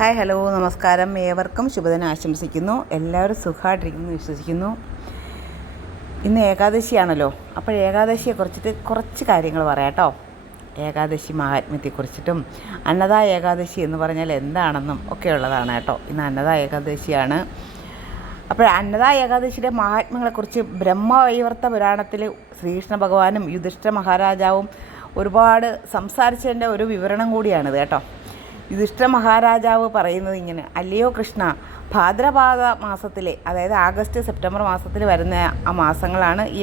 Hi hello നമസ്കാരം. ഏവർക്കും ശുഭദിനം ആശംസിക്കുന്നു. എല്ലാവരും സുഖമായിട്ടിരിക്കുന്നു വിശ്വസിക്കുന്നു. ഇന്ന് ഏകാദശിയാണല്ലോ. അപ്പോൾ ഏകാദശിയെ കുറിച്ചിട്ട് കുറച്ച് കാര്യങ്ങൾ പറയാം കേട്ടോ. ഏകാദശി മഹാത്മ്യത്തെക്കുറിച്ചിട്ടും അന്നദ ഏകാദശി എന്ന് പറഞ്ഞാൽ എന്താണെന്നും ഒക്കെ ഉള്ളതാണ് കേട്ടോ. ഇന്ന് അന്നദ ഏകാദശിയാണ്. അപ്പോൾ അന്നദ ഏകാദശിയുടെ മഹാത്മ്യങ്ങളെക്കുറിച്ച് ബ്രഹ്മവൈവർത്ത പുരാണത്തിൽ ശ്രീകൃഷ്ണ ഭഗവാനും യുധിഷ്ഠ മഹാരാജാവും ഒരുപാട് സംസാരിച്ചതിന്റെ ഒരു വിവരണം കൂടിയാണിത് കേട്ടോ. യുധിഷ്ഠിര മഹാരാജാവ് പറയുന്നത് ഇങ്ങനെ. അല്ലയോ കൃഷ്ണ ഭാദ്രപാദ മാസത്തിലെ അതായത് ആഗസ്റ്റ് സെപ്റ്റംബർ മാസത്തിൽ വരുന്ന ആ മാസങ്ങളാണ് ഈ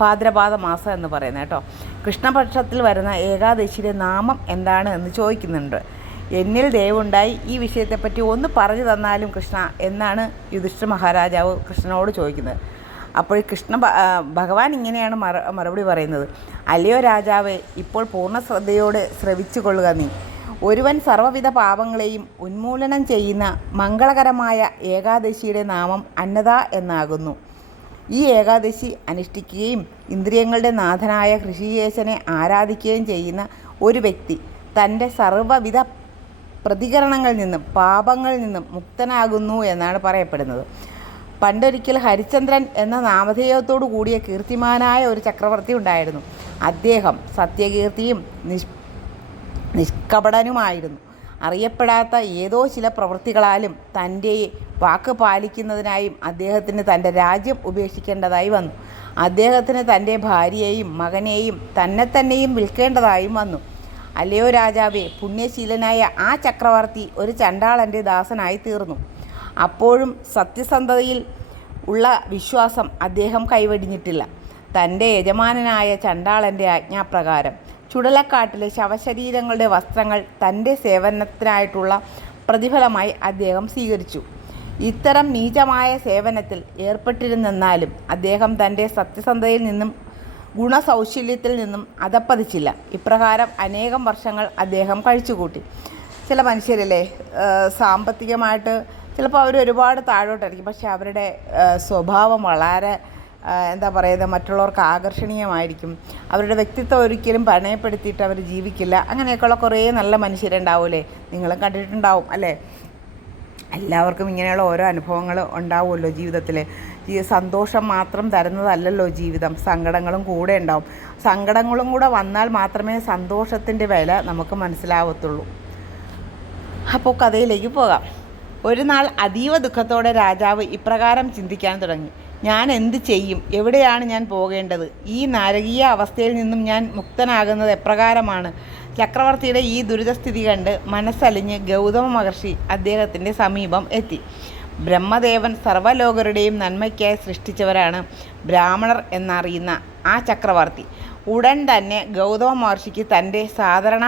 ഭാദ്രപാദ മാസം എന്ന് പറയുന്നത് കേട്ടോ. കൃഷ്ണപക്ഷത്തിൽ വരുന്ന ഏകാദശിയുടെ നാമം എന്താണ് എന്ന് ചോദിക്കുന്നുണ്ട്. എന്നിൽ ദയവുണ്ടായി ഈ വിഷയത്തെപ്പറ്റി ഒന്ന് പറഞ്ഞു തന്നാലും കൃഷ്ണ എന്നാണ് യുധിഷ്ഠ മഹാരാജാവ് കൃഷ്ണനോട് ചോദിക്കുന്നത്. അപ്പോൾ കൃഷ്ണ ഭഗവാൻ ഇങ്ങനെയാണ് മറുപടി പറയുന്നത്. അല്ലയോ രാജാവേ ഇപ്പോൾ പൂർണ ശ്രദ്ധയോടെ ശ്രവിച്ചു കൊള്ളുക നീ. ഒരുവൻ സർവവിധ പാപങ്ങളെയും ഉന്മൂലനം ചെയ്യുന്ന മംഗളകരമായ ഏകാദശിയുടെ നാമം അന്നദ എന്നാകുന്നു. ഈ ഏകാദശി അനുഷ്ഠിക്കുകയും ഇന്ദ്രിയങ്ങളുടെ നാഥനായ ഋഷികേശനെ ആരാധിക്കുകയും ചെയ്യുന്ന ഒരു വ്യക്തി തന്റെ സർവവിധ പ്രതികരണങ്ങളിൽ നിന്നും പാപങ്ങളിൽ നിന്നും മുക്തനാകുന്നു എന്നാണ് പറയപ്പെടുന്നത്. പണ്ടൊരിക്കൽ ഹരിചന്ദ്രൻ എന്ന നാമധേയത്തോടു കൂടിയ കീർത്തിമാനായ ഒരു ചക്രവർത്തി ഉണ്ടായിരുന്നു. അദ്ദേഹം സത്യകീർത്തിയും നിഷ് നിഷ്കപടനുമായിരുന്നു. അറിയപ്പെടാത്ത ഏതോ ചില പ്രവൃത്തികളാലും തന്റെ വാക്ക് പാലിക്കുന്നതിനായും അദ്ദേഹത്തിന് തന്റെ രാജ്യം ഉപേക്ഷിക്കേണ്ടതായി വന്നു. അദ്ദേഹത്തിന് തന്റെ ഭാര്യയെയും മകനെയും തന്നെ തന്നെയും വിൽക്കേണ്ടതായും വന്നു. അല്ലയോ രാജാവേ പുണ്യശീലനായ ആ ചക്രവർത്തി ഒരു ചണ്ടാളന്റെ ദാസനായി തീർന്നു. അപ്പോഴും സത്യസന്ധതയിൽ ഉള്ള വിശ്വാസം അദ്ദേഹം കൈവടിഞ്ഞിട്ടില്ല. തന്റെ യജമാനനായ ചണ്ടാളന്റെ ആജ്ഞാപ്രകാരം ചുടലക്കാട്ടിലെ ശവശരീരങ്ങളുടെ വസ്ത്രങ്ങൾ തന്റെ സേവനത്തിനായിട്ടുള്ള പ്രതിഫലമായി അദ്ദേഹം സ്വീകരിച്ചു. ഇത്തരം നീചമായ സേവനത്തിൽ ഏർപ്പെട്ടിരുന്നെന്നാലും അദ്ദേഹം തന്റെ സത്യസന്ധതയിൽ നിന്നും ഗുണസൗശല്യത്തിൽ നിന്നും അതപ്പതിച്ചില്ല. ഇപ്രകാരം അനേകം വർഷങ്ങൾ അദ്ദേഹം കഴിച്ചുകൂട്ടി. ചില മനുഷ്യരല്ലേ സാമ്പത്തികമായിട്ട് ചിലപ്പോൾ അവർ ഒരുപാട് താഴോട്ടായിരിക്കും പക്ഷേ അവരുടെ സ്വഭാവം വളരെ എന്താ പറയുന്നത് മറ്റുള്ളവർക്ക് ആകർഷണീയമായിരിക്കും. അവരുടെ വ്യക്തിത്വം ഒരിക്കലും പണയപ്പെടുത്തിയിട്ട് അവർ ജീവിക്കില്ല. അങ്ങനെയൊക്കെയുള്ള കുറേ നല്ല മനുഷ്യരുണ്ടാവില്ലേ നിങ്ങളും കണ്ടിട്ടുണ്ടാവും അല്ലേ? എല്ലാവർക്കും ഇങ്ങനെയുള്ള ഓരോ അനുഭവങ്ങൾ ഉണ്ടാവുമല്ലോ ജീവിതത്തിൽ സന്തോഷം മാത്രം തരുന്നതല്ലല്ലോ ജീവിതം. സങ്കടങ്ങളും കൂടെ ഉണ്ടാവും. സങ്കടങ്ങളും കൂടെ വന്നാൽ മാത്രമേ സന്തോഷത്തിന്റെ വില നമുക്ക് മനസ്സിലാവത്തുള്ളൂ. അപ്പോൾ കഥയിലേക്ക് പോകാം. ഒരു നാൾ അതീവ ദുഃഖത്തോടെ രാജാവ് ഇപ്രകാരം ചിന്തിക്കാൻ തുടങ്ങി. ഞാൻ എന്ത് ചെയ്യും? എവിടെയാണ് ഞാൻ പോകേണ്ടത്? ഈ നാരകീയ അവസ്ഥയിൽ നിന്നും ഞാൻ മുക്തനാകുന്നത് എപ്രകാരമാണ്? ചക്രവർത്തിയുടെ ഈ ദുരിതസ്ഥിതി കണ്ട് മനസ്സലിഞ്ഞ് ഗൗതമ മഹർഷി അദ്ദേഹത്തിന്റെ സമീപം എത്തി. ബ്രഹ്മദേവൻ സർവലോകരുടെയും നന്മയ്ക്കായി സൃഷ്ടിച്ചവരാണ് ബ്രാഹ്മണർ എന്നറിയുന്ന ആ ചക്രവർത്തി. ഉടൻ തന്നെ ഗൗതമ മഹർഷിക്ക് തന്റെ സാധാരണ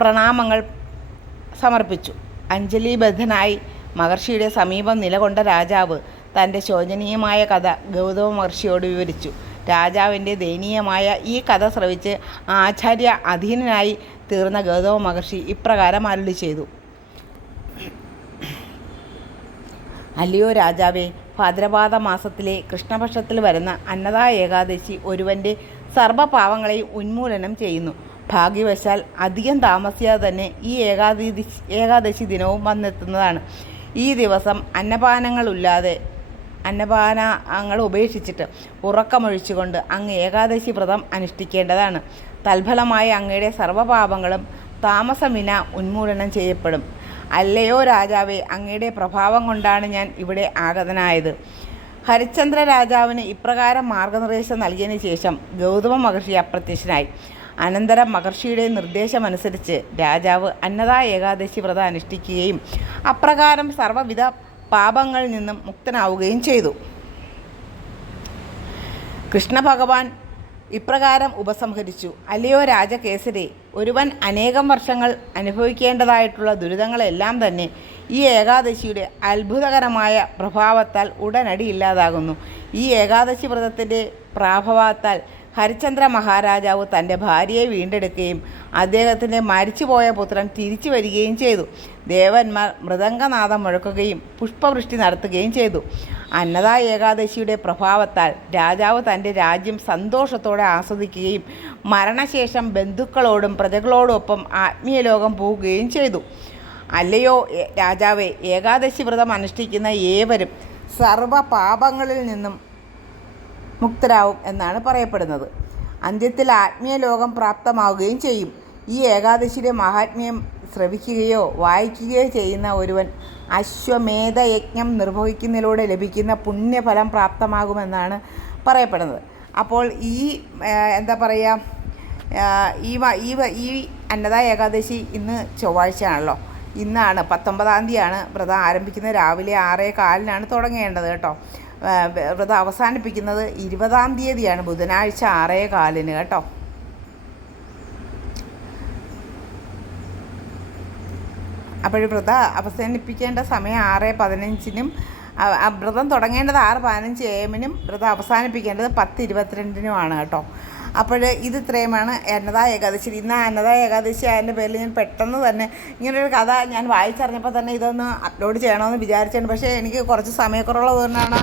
പ്രണാമങ്ങൾ സമർപ്പിച്ചു. അഞ്ജലിബദ്ധനായി മഹർഷിയുടെ സമീപം നിലകൊണ്ട രാജാവ് തന്റെ ശോചനീയമായ കഥ ഗൗതമ മഹർഷിയോട് വിവരിച്ചു. രാജാവിന്റെ ദയനീയമായ ഈ കഥ ശ്രവിച്ച് ആചാര്യ അധീനനായി തീർന്ന ഗൗതമ മഹർഷി ഇപ്രകാരം അരുളി ചെയ്തു. അല്ലയോ രാജാവേ ഭാദ്രപാദ മാസത്തിലെ കൃഷ്ണപക്ഷത്തിൽ വരുന്ന അന്നദാ ഏകാദശി ഒരുവന്റെ സർവപാവങ്ങളെയും ഉന്മൂലനം ചെയ്യുന്നു. ഭാഗ്യവശാൽ അധികം താമസിയാതെ തന്നെ ഈ ഏകാദശി ഏകാദശി ദിനവും വന്നെത്തുന്നതാണ്. ഈ ദിവസം അന്നപാനങ്ങളില്ലാതെ അന്നപാനങ്ങൾ ഉപേക്ഷിച്ചിട്ട് ഉറക്കമൊഴിച്ചുകൊണ്ട് അങ്ങ് ഏകാദശി വ്രതം അനുഷ്ഠിക്കേണ്ടതാണ്. തൽഫലമായി അങ്ങയുടെ സർവപാപങ്ങളും താമസം വിന ഉന്മൂലനം ചെയ്യപ്പെടും. അല്ലയോ രാജാവേ അങ്ങയുടെ പ്രഭാവം കൊണ്ടാണ് ഞാൻ ഇവിടെ ആഗതനായത്. ഹരിചന്ദ്ര രാജാവിന് ഇപ്രകാരം മാർഗനിർദ്ദേശം നൽകിയതിന് ശേഷം ഗൗതമ മഹർഷി അപ്രത്യക്ഷനായി. അനന്തരം മഹർഷിയുടെ നിർദ്ദേശമനുസരിച്ച് രാജാവ് അന്നദാ ഏകാദശി വ്രതം അനുഷ്ഠിക്കുകയും അപ്രകാരം സർവവിധ പാപങ്ങളിൽ നിന്നും മുക്തനാവുകയും ചെയ്തു. കൃഷ്ണഭഗവാൻ ഇപ്രകാരം ഉപസംഹരിച്ചു. അല്ലയോ രാജകേസരി ഒരുവൻ അനേകം വർഷങ്ങൾ അനുഭവിക്കേണ്ടതായിട്ടുള്ള ദുരിതങ്ങളെല്ലാം തന്നെ ഈ ഏകാദശിയുടെ അത്ഭുതകരമായ പ്രഭാവത്താൽ ഉടനടി ഇല്ലാതാകുന്നു. ഈ ഏകാദശി വ്രതത്തിന്റെ പ്രാഭവത്താൽ ഹരിചന്ദ്ര മഹാരാജാവ് തന്റെ ഭാര്യയെ വീണ്ടെടുക്കുകയും അദ്ദേഹത്തിന്റെ മരിച്ചുപോയ പുത്രൻ തിരിച്ചു വരികയും ചെയ്തു. ദേവന്മാർ മൃദംഗനാഥം മുഴക്കുകയും പുഷ്പവൃഷ്ടി നടത്തുകയും ചെയ്തു. അന്നദ ഏകാദശിയുടെ പ്രഭാവത്താൽ രാജാവ് തന്റെ രാജ്യം സന്തോഷത്തോടെ ആസ്വദിക്കുകയും മരണശേഷം ബന്ധുക്കളോടും പ്രജകളോടൊപ്പം ആത്മീയ ലോകം പോവുകയും ചെയ്തു. അല്ലയോ രാജാവേ ഏകാദശി വ്രതം അനുഷ്ഠിക്കുന്ന ഏവരും സർവ പാപങ്ങളിൽ നിന്നും മുക്തരാവും എന്നാണ് പറയപ്പെടുന്നത്. അന്ത്യത്തിൽ ആത്മീയ ലോകം പ്രാപ്തമാവുകയും ചെയ്യും. ഈ ഏകാദശിയുടെ മഹാത്മ്യം ശ്രവിക്കുകയോ വായിക്കുകയോ ചെയ്യുന്ന ഒരുവൻ അശ്വമേധ യജ്ഞം നിർവഹിക്കുന്നതിലൂടെ ലഭിക്കുന്ന പുണ്യഫലം പ്രാപ്തമാകുമെന്നാണ് പറയപ്പെടുന്നത്. അപ്പോൾ ഈ എന്താ പറയുക ഈ ഈ ഈ അന്നദ ഏകാദശി ഇന്ന് ചൊവ്വാഴ്ചയാണല്ലോ. ഇന്നാണ് പത്തൊമ്പതാം തീയതിയാണ് വ്രതം ആരംഭിക്കുന്നത്. രാവിലെ ആറേ കാലിനാണ് തുടങ്ങേണ്ടത് കേട്ടോ. വ്രതം അവസാനിപ്പിക്കുന്നത് ഇരുപതാം തീയതിയാണ് ബുധനാഴ്ച ആറേ കാലിന് കേട്ടോ. അപ്പോഴും വ്രതം അവസാനിപ്പിക്കേണ്ട സമയം ആറ് പതിനഞ്ചിനും വ്രതം തുടങ്ങേണ്ടത് ആറ് പതിനഞ്ച് എ എമ്മിനും വ്രതം അവസാനിപ്പിക്കേണ്ടത് പത്ത് ഇരുപത്തിരണ്ടിനുമാണ് കേട്ടോ. അപ്പോൾ ഇത് ഇത്രയുമാണ് അന്നദ ഏകാദശി. ഇന്ന് അന്നദ ഏകാദശി അതിന്റെ പേരിൽ ഞാൻ പെട്ടെന്ന് തന്നെ ഇങ്ങനൊരു കഥ ഞാൻ വായിച്ചറിഞ്ഞപ്പോൾ തന്നെ ഇതൊന്ന് അപ്ലോഡ് ചെയ്യണമെന്ന് വിചാരിച്ചിട്ടുണ്ട് പക്ഷേ എനിക്ക് കുറച്ച് സമയക്കുറവുള്ളത് കൊണ്ടാണ്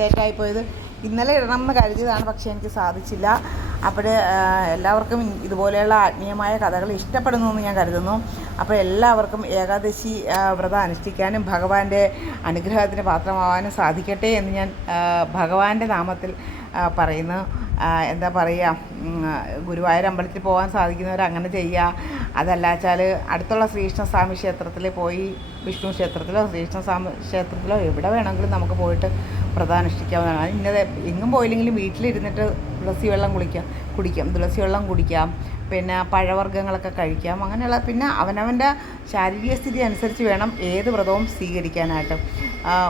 ലേറ്റായി പോയത് ഇന്നലെ ഇടണം എന്ന് കരുതിയതാണ് പക്ഷേ എനിക്ക് സാധിച്ചില്ല. അപ്പോൾ എല്ലാവർക്കും ഇതുപോലെയുള്ള ആത്മീയമായ കഥകൾ ഇഷ്ടപ്പെടുന്നു എന്ന് ഞാൻ കരുതുന്നു. അപ്പോൾ എല്ലാവർക്കും ഏകാദശി വ്രതം അനുഷ്ഠിക്കാനും ഭഗവാന്റെ അനുഗ്രഹത്തിന് പാത്രമാവാനും സാധിക്കട്ടെ എന്ന് ഞാൻ ഭഗവാന്റെ നാമത്തിൽ പറയുന്നു. എന്താ പറയുക ഗുരുവായൂർ അമ്പലത്തിൽ പോകാൻ സാധിക്കുന്നവർ അങ്ങനെ ചെയ്യുക അതല്ല വെച്ചാൽ അടുത്തുള്ള ശ്രീകൃഷ്ണസ്വാമി ക്ഷേത്രത്തിൽ പോയി വിഷ്ണു ക്ഷേത്രത്തിലോ ശ്രീകൃഷ്ണസ്വാമി ക്ഷേത്രത്തിലോ എവിടെ വേണമെങ്കിലും നമുക്ക് പോയിട്ട് വ്രതം അനുഷ്ഠിക്കാവുന്നതാണ് ഇന്നത് എങ്ങും പോയില്ലെങ്കിലും വീട്ടിലിരുന്നിട്ട് തുളസി വെള്ളം കുളിക്കാം കുടിക്കാം തുളസി വെള്ളം കുടിക്കാം പിന്നെ പഴവർഗങ്ങളൊക്കെ കഴിക്കാം അങ്ങനെയുള്ള പിന്നെ അവനവന്റെ ശാരീരിക സ്ഥിതി അനുസരിച്ച് വേണം ഏത് വ്രതവും സ്വീകരിക്കാനായിട്ട്.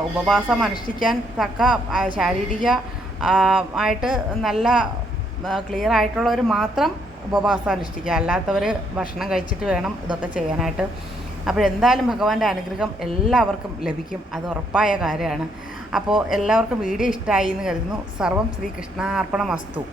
ഉപവാസം അനുഷ്ഠിക്കാൻ തക്ക ശാരീരിക ആയിട്ട് നല്ല ക്ലിയർ ആയിട്ടുള്ളവർ മാത്രം ഉപവാസം അനുഷ്ഠിക്കുക. അല്ലാത്തവർ ഭക്ഷണം കഴിച്ചിട്ട് വേണം ഇതൊക്കെ ചെയ്യാനായിട്ട്. അപ്പോൾ എന്തായാലും ഭഗവാന്റെ അനുഗ്രഹം എല്ലാവർക്കും ലഭിക്കും. അത് ഉറപ്പായ കാര്യമാണ്. അപ്പോൾ എല്ലാവർക്കും വീഡിയോ ഇഷ്ടമായി എന്ന് കരുതുന്നു. സർവം ശ്രീകൃഷ്ണാർപ്പണമസ്തു.